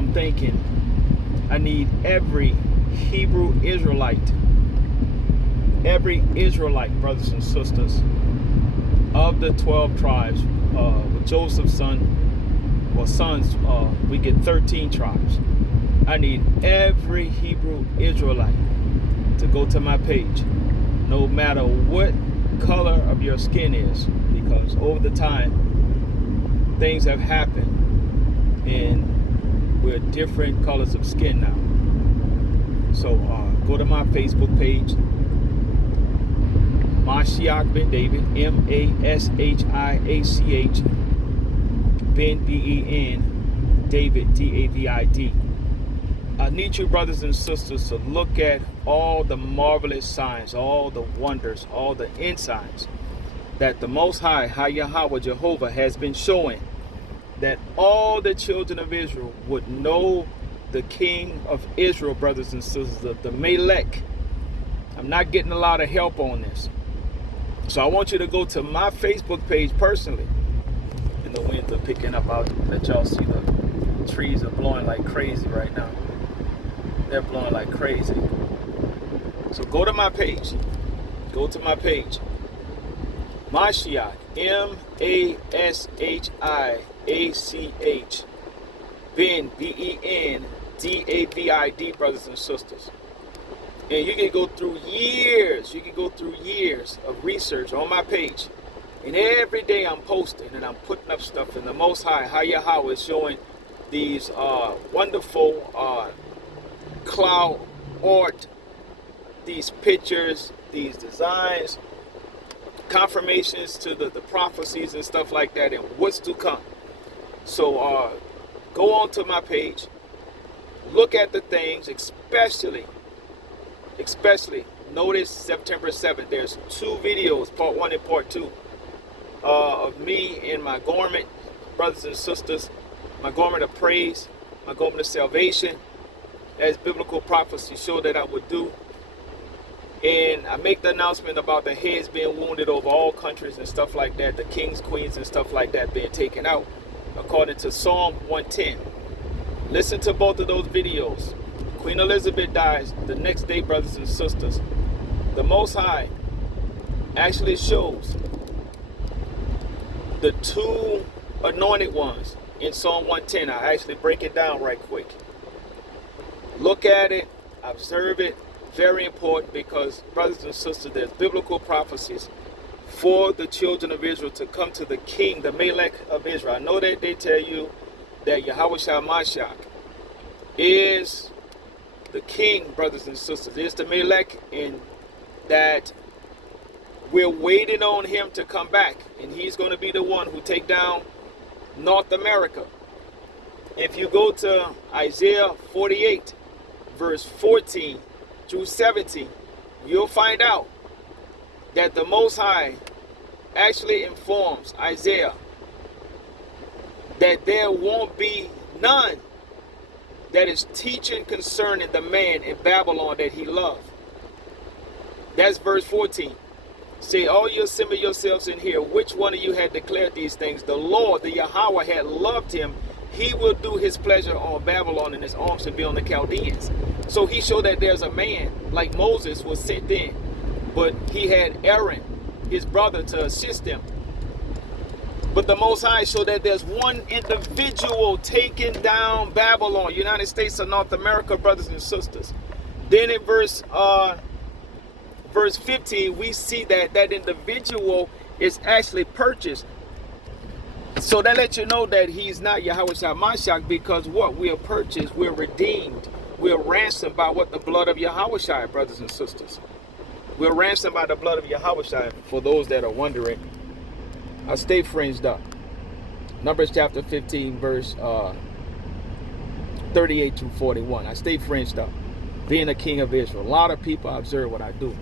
I'm thinking I need every Hebrew Israelite, brothers and sisters, of the 12 tribes, with Joseph's sons, we get 13 tribes. I need every Hebrew Israelite to go to my page, no matter what color of your skin is, because over the time, things have happened, and we're different colors of skin now. So go to my Facebook page, Mashiach Ben David, Mashiach Ben Ben David David. I need you, brothers and sisters, to look at all the marvelous signs, all the wonders, all the insights that the Most High, Yahweh Jehovah, has been showing, that all the children of Israel would know the King of Israel, brothers and sisters, the Melech. I'm not getting a lot of help on this. So I want you to go to my Facebook page personally. And the winds are picking up. I'll let y'all see the trees are blowing like crazy right now. They're blowing like crazy. So go to my page. Go to my page. Mashiach, Mashiach, Ben, Ben David, brothers and sisters. And you can go through years. You can go through years of research on my page. And every day I'm posting and I'm putting up stuff. And the Most High, Yahweh, is showing these wonderful cloud art, these pictures, these designs, confirmations to the prophecies and stuff like that, and what's to come. So go on to my page, look at the things, especially notice September 7th, there's 2 videos, part 1 and part 2, of me in my garment, brothers and sisters, my garment of praise, my garment of salvation, as biblical prophecy showed that I would do. And I make the announcement about the heads being wounded over all countries and stuff like that, the kings, queens, and stuff like that being taken out, according to Psalm 110. Listen to both of those videos. Queen Elizabeth dies the next day, brothers and sisters. The Most High actually shows the 2 anointed ones in Psalm 110. I actually break it down right quick. Look at it, observe it. Very important, because, brothers and sisters, there's biblical prophecies for the children of Israel to come to the king, the Melech of Israel. I know that they tell you that Yahweh Mashiach is the king, brothers and sisters, is the Melech, and that we're waiting on him to come back, and he's going to be the one who take down North America. If you go to Isaiah 48, verse 14 through 17, you'll find out that the Most High actually informs Isaiah that there won't be none that is teaching concerning the man in Babylon that he loved. That's verse 14. Say, all you assemble yourselves in here, which one of you had declared these things? The Lord, the Yahweh, had loved him. He will do his pleasure on Babylon, and his arms shall be on the Chaldeans. So he showed that there's a man like Moses was sent in, but he had Aaron, his brother, to assist him. But the Most High showed that there's one individual taking down Babylon, United States of North America, brothers and sisters. Then in verse 15, we see that that individual is actually purchased. So that lets you know that he's not Yahweh Mashiach, because what? We are purchased, we're redeemed, we're ransomed by what? The blood of Yahweh, brothers and sisters. We're ransomed by the blood of Yahweh, for those that are wondering. I stay fringed up. Numbers chapter 15, verse 38 through 41. I stay fringed up, being a king of Israel. A lot of people observe what I do.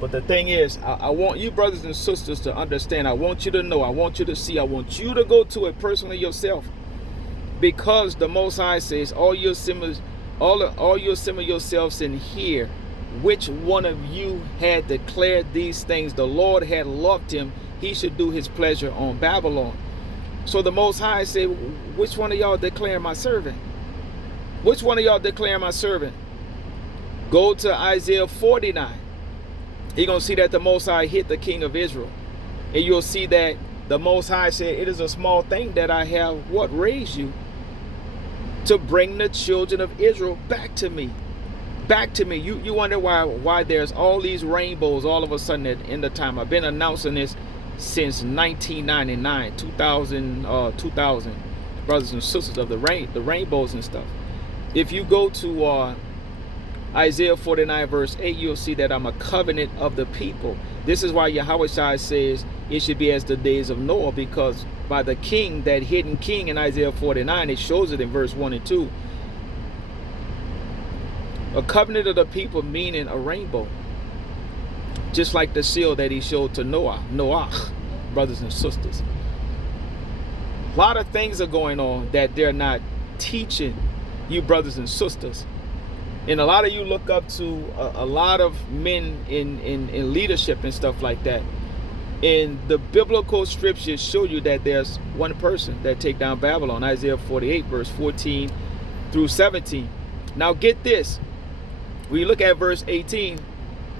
But the thing is, I want you brothers and sisters to understand. I want you to know. I want you to see. I want you to go to it personally yourself. Because the Most High says, all you assemble yourselves in here, which one of you had declared these things? The Lord had loved him. He should do his pleasure on Babylon. So the Most High said, which one of y'all declare my servant? Which one of y'all declare my servant? Go to Isaiah 49. You're going to see that the Most High hit the king of Israel. And you'll see that the Most High said, it is a small thing that I have, what, raised you to bring the children of Israel back to me. Back to me. You wonder why there's all these rainbows all of a sudden at the end of time. I've been announcing this since 1999, 2000, brothers and sisters, of the rainbows and stuff. If you go to Isaiah 49 verse 8, you'll see that I'm a covenant of the people. This is why Yahweh says it should be as the days of Noah, because by the king, that hidden king in Isaiah 49, it shows it in verse 1 and 2. A covenant of the people meaning a rainbow. Just like the seal that he showed to Noah, brothers and sisters. A lot of things are going on that they're not teaching you, brothers and sisters. And a lot of you look up to a lot of men in leadership and stuff like that. And the biblical scriptures show you that there's one person that take down Babylon. Isaiah 48 verse 14 through 17. Now get this. When you look at verse 18,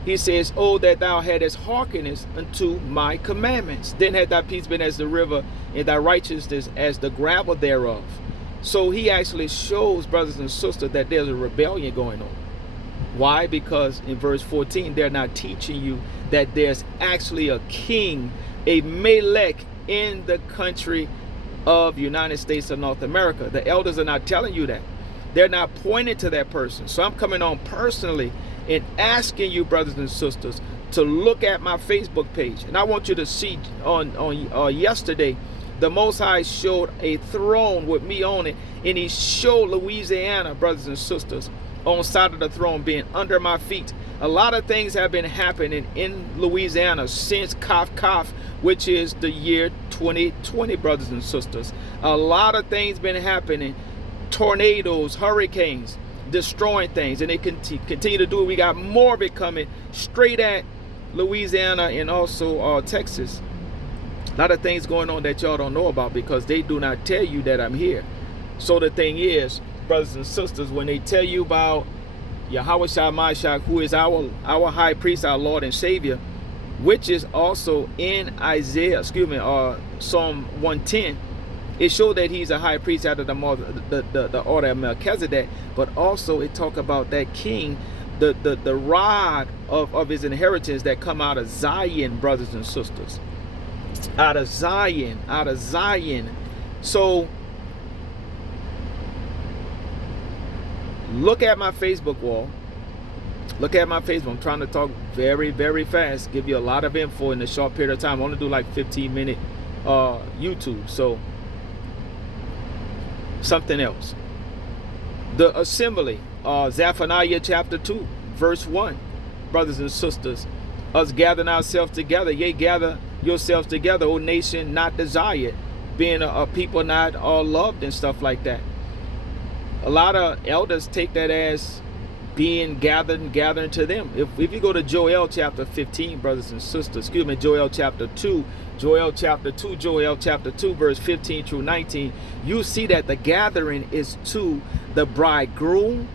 he says, oh, that thou hadst hearkened unto my commandments. Then had thy peace been as the river, and thy righteousness as the gravel thereof. So he actually shows, brothers and sisters, that there's a rebellion going on. Why? Because in verse 14, they're not teaching you that there's actually a king, a Melech, in the country of United States of North America. The elders are not telling you that. They're not pointing to that person. So I'm coming on personally and asking you, brothers and sisters, to look at my Facebook page. And I want you to see on yesterday, the Most High showed a throne with me on it. And he showed Louisiana, brothers and sisters, on side of the throne being under my feet. A lot of things have been happening in Louisiana since Kaf, which is the year 2020, brothers and sisters. A lot of things been happening. Tornadoes, hurricanes, destroying things, and they continue to do it. We got more of it coming straight at Louisiana and also Texas. A lot of things going on that y'all don't know about because they do not tell you that I'm here. So the thing is, brothers and sisters, when they tell you about Yahweh Shai, who is our high priest, our Lord and Savior, which is also in Psalm 110, it showed that he's a high priest out of the order of Melchizedek, but also it talk about that king, the rod of his inheritance that come out of Zion, brothers and sisters. Out of Zion. So look at my Facebook wall. Look at my Facebook. I'm trying to talk very, very fast, give you a lot of info in a short period of time. I only do like 15-minute YouTube. So something else. The assembly, Zephaniah chapter 2, verse 1, brothers and sisters, us gathering ourselves together, yea, gather yourselves together, O nation not desired, being a people not all loved and stuff like that. A lot of elders take that as being gathered and gathering to them. If you go to Joel chapter 15, brothers and sisters, Joel chapter 2, verse 15 through 19, you see that the gathering is to the bridegroom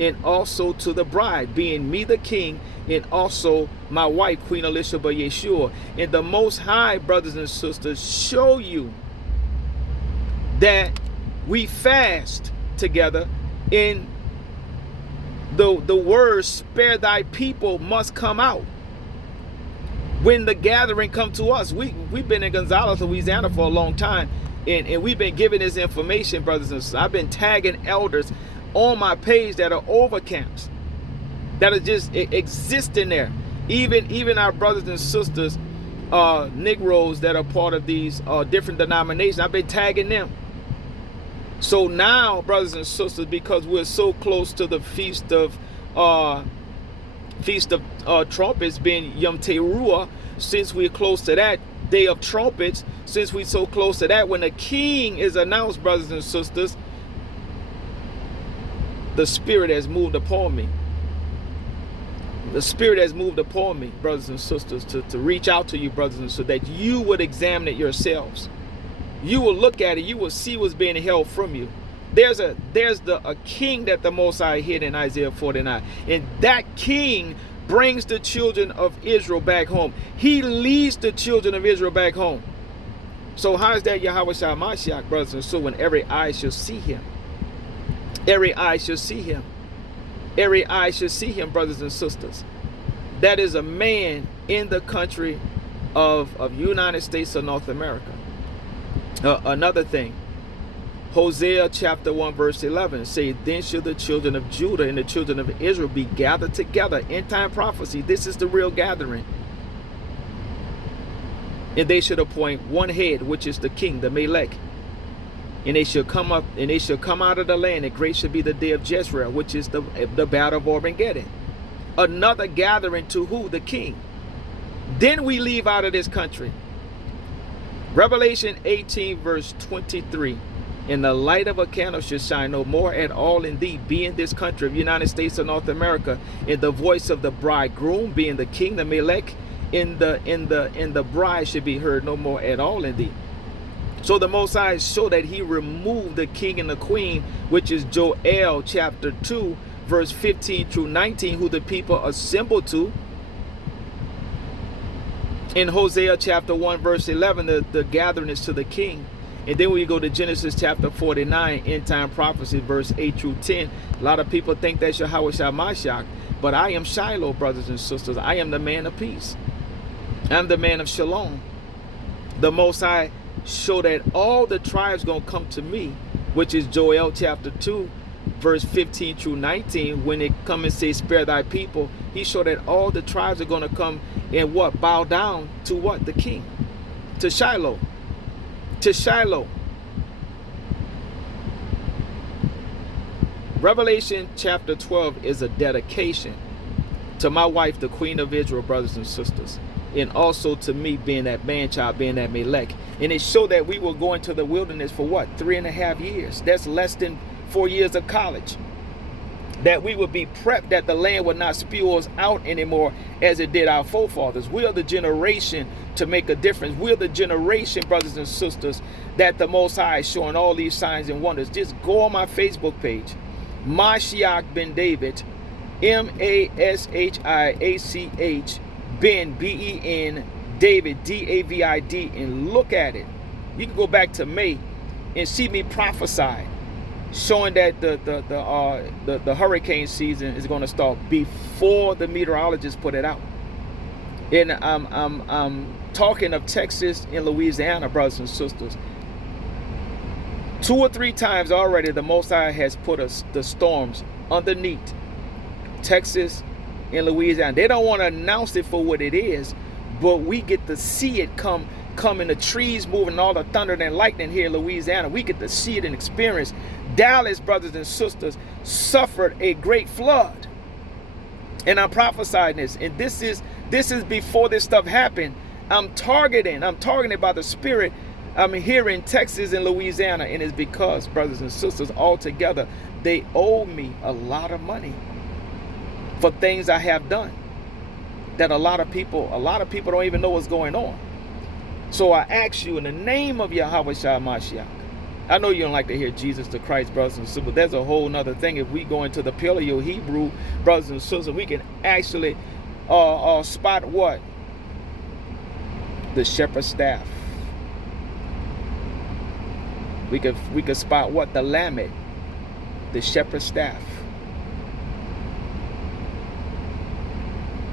and also to the bride, being me the king and also my wife, Queen Elisheba Yeshua. And the Most High, brothers and sisters, show you that we fast together in the words, spare thy people, must come out. When the gathering come to us, we've been in Gonzales, Louisiana for a long time, and we've been giving this information, brothers and sisters. I've been tagging elders on my page that are over camps, that are just existing there. Even our brothers and sisters, Negroes that are part of these different denominations, I've been tagging them. So now, brothers and sisters, because we're so close to the feast of trumpets, being Yom Teruah, since we're close to that day of trumpets, since we're so close to that, when the king is announced, brothers and sisters, the Spirit has moved upon me. The Spirit has moved upon me, brothers and sisters, to reach out to you, brothers and sisters, so that you would examine it yourselves. You will look at it. You will see what's being held from you. There's a king that the Most High hid in Isaiah 49. And that king brings the children of Israel back home. He leads the children of Israel back home. So how is that Yahweh Shah Mashiach, brothers and sisters, when every eye shall see him? Every eye shall see him. Every eye shall see him, brothers and sisters. That is a man in the country of United States of North America. Another thing, Hosea chapter 1 verse 11 say, then shall the children of Judah and the children of Israel be gathered together. End time prophecy. This is the real gathering. And they should appoint one head, which is the king, the Melech. And they shall come up, and they shall come out of the land, and great shall be the day of Jezreel, which is the battle of Armageddon. Another gathering to who? The king. Then we leave out of this country. Revelation 18 verse 23. And the light of a candle shall shine no more at all in thee, being this country of United States of North America, and the voice of the bridegroom, being the king, the Melech, in the bride should be heard no more at all in thee. So the Most High show that he removed the king and the queen, which is Joel chapter 2 verse 15 through 19, who the people assembled to. In Hosea chapter 1 verse 11, the gathering is to the king. And then when you go to Genesis chapter 49, end time prophecy, verse 8 through 10, a lot of people think that's Yahweh Shah Mashiach, but I am Shiloh, brothers and sisters. I am the man of peace. I'm the man of shalom. The Most High show that all the tribes gonna come to me, which is Joel chapter 2, verse 15 through 19. When they come and say, spare thy people, he showed that all the tribes are gonna come and what? Bow down to what? The king. To Shiloh. To Shiloh. Revelation chapter 12 is a dedication to my wife, the Queen of Israel, brothers and sisters, and also to me being that man-child, being that Melech. And it showed that we will go into the wilderness for what? 3.5 years. That's less than 4 years of college. That we would be prepped, that the land would not spew us out anymore as it did our forefathers. We are the generation to make a difference. We're the generation, brothers and sisters, that the Most High is showing all these signs and wonders. Just go on my Facebook page, Mashiach ben David, M-A-S-H-I-A-C-H, Ben, B-E-N, David, D-A-V-I-D, and look at it. You can go back to May and see me prophesy, showing that the hurricane season is going to start before the meteorologists put it out. And I'm talking of Texas and Louisiana, brothers and sisters. 2 or 3 times already, the Most High has put the storms underneath Texas and Louisiana. They don't want to announce it for what it is, but we get to see it come in the trees moving, all the thunder and lightning here in Louisiana. We get to see it and experience. Dallas, brothers and sisters, suffered a great flood. And I'm prophesying this. And this is before this stuff happened. I'm targeted by the Spirit. I'm here in Texas and Louisiana. And it's because, brothers and sisters, all together, they owe me a lot of money for things I have done that a lot of people don't even know what's going on. So I ask you in the name of Yahweh Shah Mashiach. I know you don't like to hear Jesus the Christ, brothers and sisters, but there's a whole nother thing. If we go into the Paleo Hebrew, brothers and sisters, we can actually spot what? The shepherd's staff. We could spot what? The Lamed, the shepherd's staff.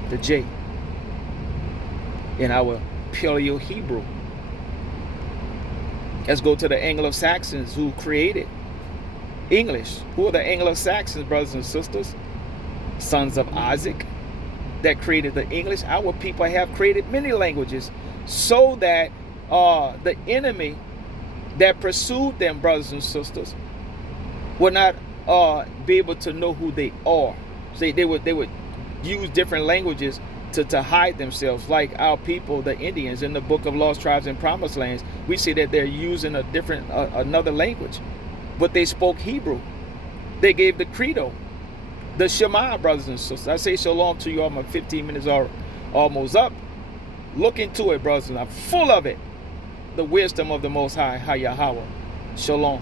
The J in our Paleo Hebrew. Let's go to the Anglo-Saxons who created English. Who are the Anglo-Saxons, brothers and sisters? Sons of Isaac that created the English. Our people have created many languages so that the enemy that pursued them, brothers and sisters, would not be able to know who they are. So they would use different languages to hide themselves, like our people, the Indians, in the book of Lost Tribes and Promised Lands. We see that they're using another language, but they spoke Hebrew. They gave the credo, the Shema, brothers and sisters. I say shalom to you all. My 15 minutes are almost up. Look into it, brothers, and I'm full of it. The wisdom of the Most High, Yahweh. Shalom.